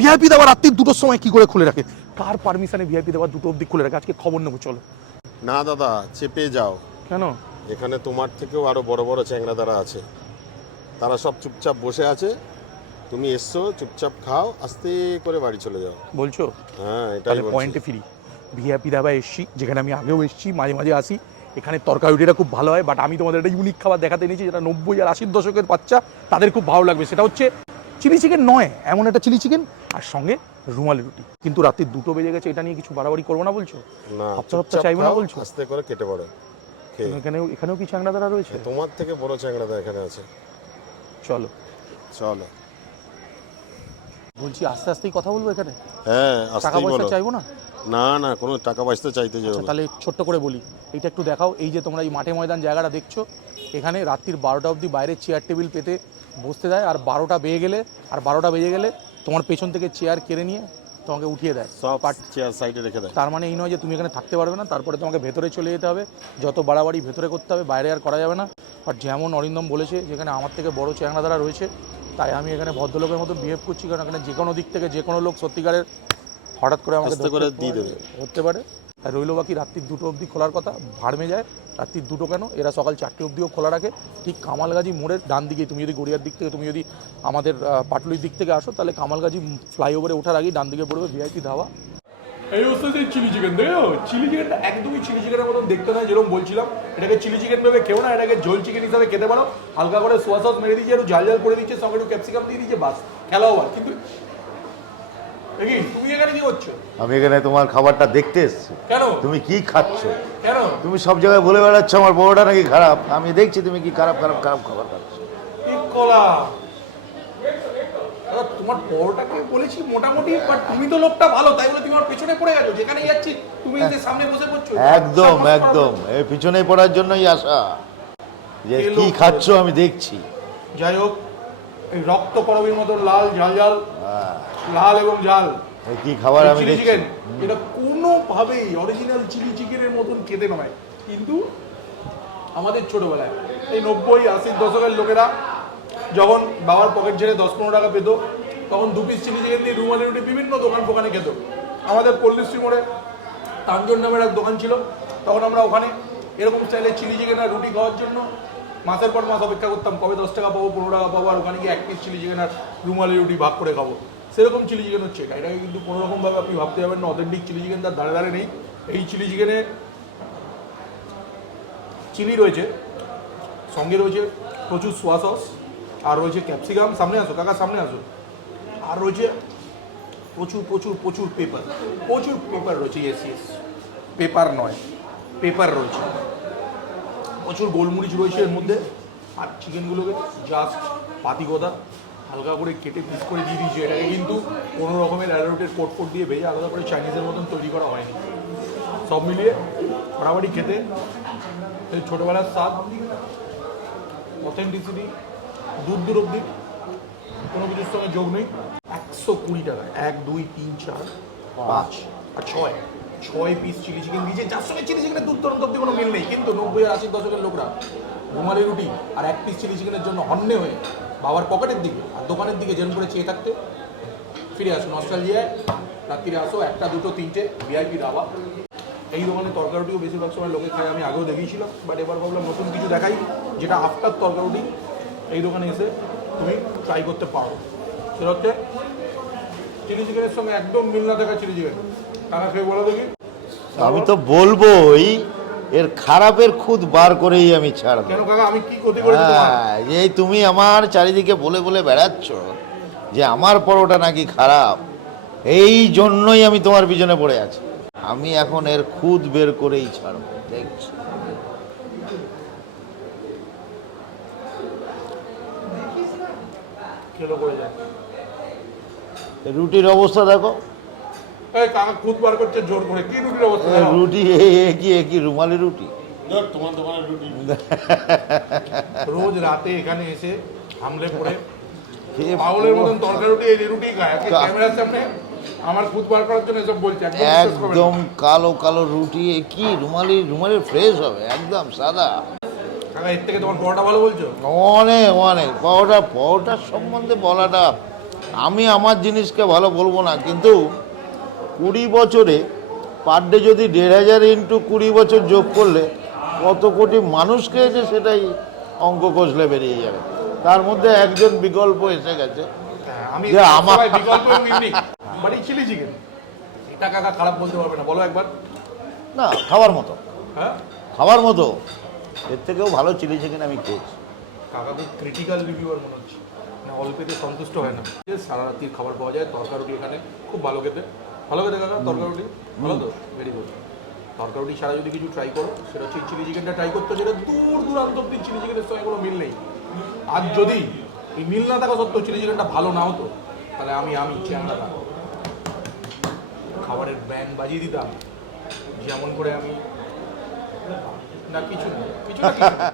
VIP দেওয়া রাত্রি দুটোর সময় কি করে খুলে রাখে? কার পারমিশনে ভিআইপি দেওয়া দুটো অবধি খুলে রাখে? আজকে খবর নেব চলো। না দাদা চেপে যাও। কেন? এখানে তোমার থেকেও আরও বড় বড় চ্যাংরা দ্বারা আছে। তারা সব চুপচাপ বসে আছে। তুমি এসছো চুপচাপ খাও আস্তে করে বাড়ি চলে যাও। বলছো? হ্যাঁ এটা তাহলে পয়েন্টে ফিরি। ভিআইপি দাবা এসছি যেখানে আমি আগেও এসেছি মাঝে মাঝে আসি। এখানে তরকারি তরকারিটা খুব ভালো হয় বাট আমি তোমাদের একটা ইউনিক খাবার দেখাতে নিয়েছি যেটা নব্বই আর আশির দশকের বাচ্চা তাদের খুব ভালো লাগবে। সেটা হচ্ছে চিলি চিকেন নয় এমন একটা চিলি চিকেন আর সঙ্গে রুমালি রুটি। কিন্তু রাত্রি দুটো বেজে গেছে এটা নিয়ে কিছু বাড়াবাড়ি করব না বলছো? না হপ্তা হপ্তা চাইব না বলছো? আস্তে করে কেটে পড়ো। খেয়ে এখানেও এখানেও কি চাংড়া দ্বারা রয়েছে তোমার থেকে বড় চ্যাংরাদা এখানে আছে। চলো। চলো। বলছি আস্তে আস্তেই কথা বলব এখানে? হ্যাঁ টাকা পয়সা চাইব না? না না কোনো টাকা পয়সা চাইতে যাবে আচ্ছা তাহলে ছোট্ট করে বলি এইটা একটু দেখাও এই যে তোমরা এই মাঠে ময়দান জায়গাটা দেখছ এখানে রাত্রির বারোটা অবধি বাইরে চেয়ার টেবিল পেতে বসতে দেয় আর বারোটা বেজে গেলে আর বারোটা বেজে গেলে তোমার পেছন থেকে চেয়ার কেড়ে নিয়ে তোমাকে উঠিয়ে দেয়। সব পাট চেয়ার সাইডে রেখে দেয়। তার মানে এই নয় যে তুমি এখানে থাকতে পারবে না তারপরে তোমাকে ভেতরে চলে যেতে হবে। যত বাড়াবাড়ি ভেতরে করতে হবে বাইরে আর করা যাবে না। আর যেমন অরিন্দম বলেছে যেখানে আমার থেকে বড় চেংড়া দ্বারা রয়েছে তাই আমি এখানে ভদ্রলোকের মতো বিহেভ করছি কারণ এখানে যে কোনো দিক থেকে যে কোনো লোক সত্যিকারের হঠাৎ করে আমাকে করে দিয়ে দেবে। হতে পারে। আর রইল বাকি রাত্রির দুটো অবধি খোলার কথা ভাড়মে যায় রাত্রির দুটো কেন? এরা সকাল চারটে অবধিও খোলা রাখে। ঠিক কামালগাজি মোড়ের ডান দিকে তুমি যদি গড়িয়ার দিক থেকে তুমি যদি আমাদের পাটুলির দিক থেকে আসো তাহলে কামালগাজি ফ্লাইওভারে ওঠার আগেই ডান দিকে পড়বে ভিআইপি ধাবা। এই হচ্ছে যে চিলি চিকেন দেখো চিলি চিকেনটা একদমই চিলি চিকেনের মতন দেখতে নয় যেরকম বলছিলাম। এটাকে চিলি চিকেন ভেবে কেউ না এটাকে ঝোল চিকেন হিসাবে খেতে পারো। হালকা করে সোয়া সস মেরে দিচ্ছে একটু ঝাল জাল করে দিচ্ছে সঙ্গে একটু ক্যাপসিকাম দিয়ে দিচ্ছে বাস। খেলাও আর কিন্তু তুমি এখানে কি করছ? আমি এখানে তোমার খাবারটা দেখতে এসেছি। কেন? তুমি কি খাচ্ছ? কেন? তুমি সব জায়গায় বলে বেড়াচ্ছ আমার বড়টা নাকি খারাপ। আমি দেখছি তুমি কি খারাপ খারাপ খারাপ খাবার খাচ্ছ। কি কলা? তোমার পরোটাকে বলেছি মোটামুটি বাট তুমি তো লোকটা ভালো তাই বলে তুমি আমার পেছনে পড়ে গেছো। যেখানে যাচ্ছি তুমি যে সামনে বসে পড়ছো একদম একদম। এই পিছনে পড়ার জন্যই আসা যে কি খাচ্ছ আমি দেখছি। যাই হোক এই রক্ত করবির মতো লাল ঝাল ঝাল। লাল এবং ঝাল কি খাবার আমি চিলি চিকেন এটা কোনোভাবেই অরিজিনাল চিলি চিকেনের মতন খেতে নয় কিন্তু আমাদের ছোটবেলায় এই নব্বই আশির দশকের লোকেরা যখন বাবার পকেট ছেড়ে দশ পনেরো টাকা পেত তখন দু পিস চিলি চিকেন দিয়ে রুমালি রুটি বিভিন্ন দোকান ফোকানে খেত। আমাদের পল্লীশ্রী মোড়ে তাঞ্জন নামের এক দোকান ছিল। তখন আমরা ওখানে এরকম স্টাইলে চিলি চিকেন আর রুটি খাওয়ার জন্য মাসের পর মাস অপেক্ষা করতাম, কবে দশ টাকা পাবো, পনেরো টাকা পাবো, আর ওখানে গিয়ে এক পিস চিলি চিকেন আর রুমালি রুটি ভাগ করে খাব। সেরকম চিলি চিকেন হচ্ছে এটা। এটাকে কিন্তু কোনো রকমভাবে আপনি ভাবতে যাবেন না অথেন্টিক চিলি চিকেন তার দাঁড়ে দাঁড়ে নেই। এই চিলি চিকেনে চিলি রয়েছে, সঙ্গে রয়েছে প্রচুর সোয়া সস আর রয়েছে ক্যাপসিকাম সামনে আসো, কাকা, সামনে আসো। আর রয়েছে প্রচুর প্রচুর প্রচুর পেপার প্রচুর পেপার রয়েছে ইয়েস ইয়েস পেপার নয় পেপার রয়েছে। প্রচুর গোলমরিচ রয়েছে এর মধ্যে। আর চিকেনগুলোকে জাস্ট পাতিগোদা হালকা করে কেটে পিস করে দিয়ে দিয়েছে। এটাকে কিন্তু কোনো রকমের অ্যারোটের কোট কোট দিয়ে ভেজে আলাদা করে চাইনিজের মতন তৈরি করা হয়নি। সব মিলিয়ে মোটামুটি খেতে ছোটোবেলার স্বাদ অথেন্টিসিটি দূর দূর অব্দি কোনো কিছুর সঙ্গে যোগ নেই। একশো কুড়ি টাকা, এক, দুই, তিন, চার, পাঁচ, আর ছয়। ছয় পিস চিলি চিকেন দিয়েছে যার সঙ্গে চিলি চিকেনের দূর দূরান্ত অব্দি কোনো মিল নেই। কিন্তু নব্বই আশির দশকের লোকরা ঘুমালি রুটি আর এক পিস চিলি চিকেনের জন্য হন্যে হয়ে বাবার পকেটের দিকে আর দোকানের দিকে যেন করে চেয়ে থাকতে। ফিরে আসো নস্টালজিয়ায় রাত্রিরে আসো, একটা, দুটো, তিনটে ভিআইপি দাবা এই দোকানে তরকারিটিও বেশিরভাগ সময় লোকে খায়, আমি আগেও দেখিয়েছিলাম। বাট এবার ভাবলাম নতুন কিছু দেখাই, যেটা আফটার তরকারিটি। এই দোকানে এসে তুমি ট্রাই করতে পারো। সেটা হচ্ছে চিলি চিকেনের সঙ্গে একদম মিল না দেখা চিলি চিকেন আমি তো বলবোই এর খারাপের খুদ বার করেই আমি ছাড়বো। হ্যাঁ এই তুমি আমার চারিদিকে বলে বলে বেড়াচ্ছ যে আমার পরোটা নাকি খারাপ। এই জন্যই আমি তোমার পিছনে পড়ে আছি। আমি এখন এর খুদ বের করেই ছাড়বো দেখছি। রুটির অবস্থা দেখো। এই কাকা খুদ বার করছে জোর করে। কি রুটির অবস্থা রুটি এ এ কি এ কি রুমালি রুটি? তোমার দোকানের রুটি। রোজ রাতে এখানে এসে হামলে পড়ে। খেয়ে পাগলের পুরো মতন তরকারি রুটি এই রুটি খায়। ক্যামেরার সামনে আমার খুদ বার করার জন্য এসব বলছে। একদম কালো কালো রুটি এ কি রুমালি রুমালি ফ্রেশ হবে একদম সাদা। কাকা এর থেকে তোমার পরোটা ভালো বলছো? অনেক অনেক। পাওয়াটার সম্বন্ধে বলাটা আমি আমার জিনিসকে ভালো বলব না কিন্তু কুড়ি বছরে পার ডে যদি দেড় হাজার ইন্টু কুড়ি বছর যোগ করলে কত কোটি মানুষ খেয়েছে সেটাই অঙ্ক কষলে বেরিয়ে যাবে। তার মধ্যে একজন বিকল্প এসে গেছে। হ্যাঁ, আমি যে আমার- এই চিলি চিকেন এটা কাকা খারাপ বলতে পারবে না। বলো একবার। না খাওয়ার মতো। হ্যাঁ? খাওয়ার মতো। এর থেকেও ভালো চিলি চিকেন আমি খেয়েছি। কাকা খুব ক্রিটিক্যাল রিভিউয়ার মনে হচ্ছে। না অল্পেতে সন্তুষ্ট হয় না। সারা রাত্রির খাবার পাওয়া যায় তরকা রুটি এখানে খুব ভালো খেতে। ভালো খেতে কাকা? তরকা রুটি ভালো তো? ভেরি গুড তরকা রুটি ছাড়া যদি কিছু ট্রাই করো, সেটা হচ্ছে চিলি চিকেনটা ট্রাই করতে যেটা দূর দূরান্ত অব্দি চিলি চিকেনের সঙ্গে কোনো মিল নেই। আর যদি এই মিল না থাকা সত্ত্বেও চিলি চিকেনটা ভালো না হতো তাহলে আমি আমি চ্যাংড়াটা খাবারের ব্যান্ড বাজিয়ে দিতাম। যেমন করে আমি না, কিছু না। কিছু না কিছু না।